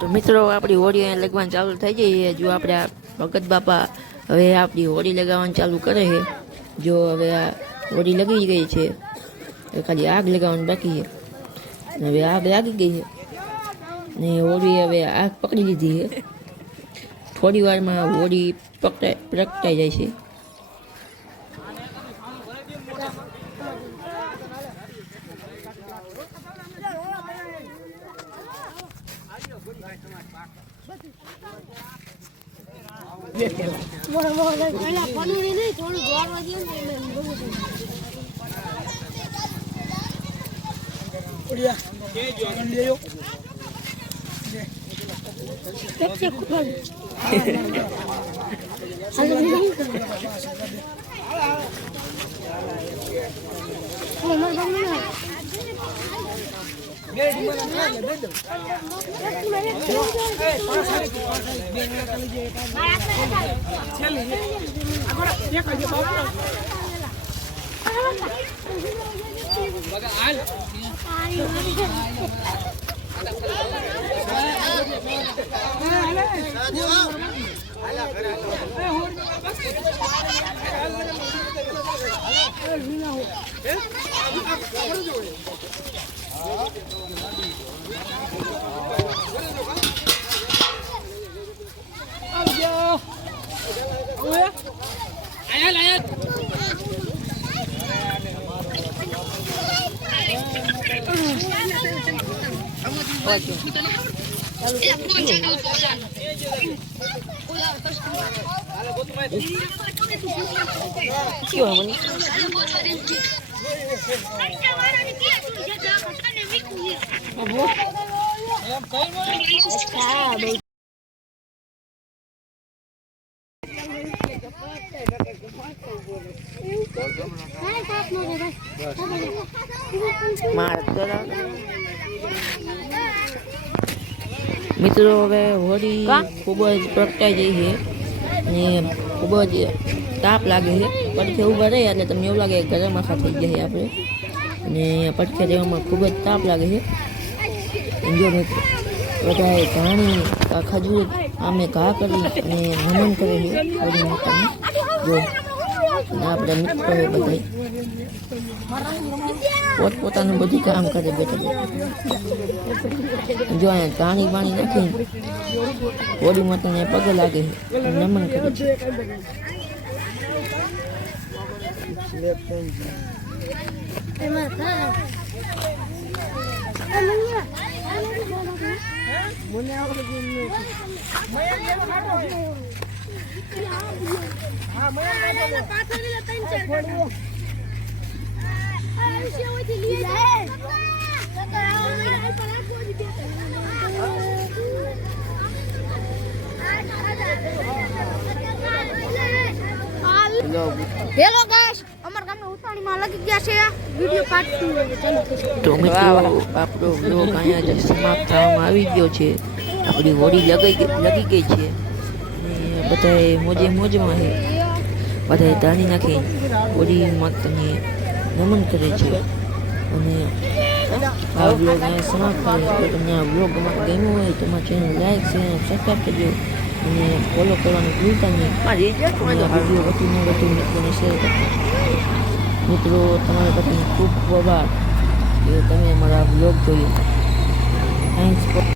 તો મિત્રો આપણી હોળી અહીંયા લગવાનું ચાલુ થઈ ગઈ છે. જો આપણે આ ભગત બાપા હવે આપણી હોળી લગાવવાનું ચાલુ કરે છે. જો હવે આ હોળી લગી ગઈ છે, ખાલી આગ લગાવવાનું બાકી છે. હવે આગ લાગી ગઈ છે ને હોળી હવે આગ પકડી લીધી છે. થોડી વારમાં હોળી પ્રગટાઈ જાય છે. મિત્રો હવે હોળી ખૂબ જ પ્રગટાઈ ગઈ છે ને ખૂબ જ તાપ લાગે છે. પડખે ઊભા રહે એટલે તમને એવું લાગે ગરમ આખા થઈ ગયા છે આપણે, અને પડખે રહેવામાં ખૂબ જ તાપ લાગે છે. જો મિત્રો બધાએ ધાણી ખજૂર આમે ઘા કરી અને નમન કરે છે હોળી માતાને. જો આપણે મિત્રો બધા પોતપોતાનું બધું કામ કરે બેઠા બેઠા. જો અહીંયા ધાણી પાણી નાખી હોળી માતાને પગે લાગે છે, નમન કરે છે. હેલો ગાઈસ, અમાર ગામના ઉતાણીમાં લગી ગયા છે વિડિયો પાર્ટ 2 ચાલુ થશે. તો મિત્રો આપણો બ્લોગ અહીંયા જ સમાપ્ત થવામાં આવી ગયો છે. આપણી હોળી લગી ગઈ છે અને બધાએ મોજમાં છે. બધાએ ધાણી નાખી હોળી માતાને નમન કરે છે. અને આ બ્લોગ અહીંયા સમાપ્ત થાય. તો તમને આ બ્લોગ ગમ્યો હોય તો મારી ચેનલ લાઈક શેર સબસ્ક્રાઈબ કરજો અને ફોલો કરવાનું ભૂલતા નહીં. આ વિડીયો વધુને વધુ મિત્રોને શેર કરજો. મિત્રો તમારા બધાને ખૂબ આભાર કે તમે અમારા બ્લોગ જોયો.